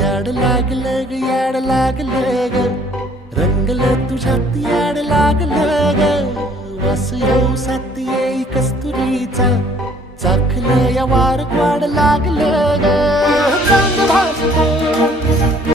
याड लागलं ग याड लागलं ग रंगलं तुझ्यात याड लागलं ग वास येऊ साथ येई कस्तुरीचा चाखलं या वार वाढ लागलं ग चांद भाजलं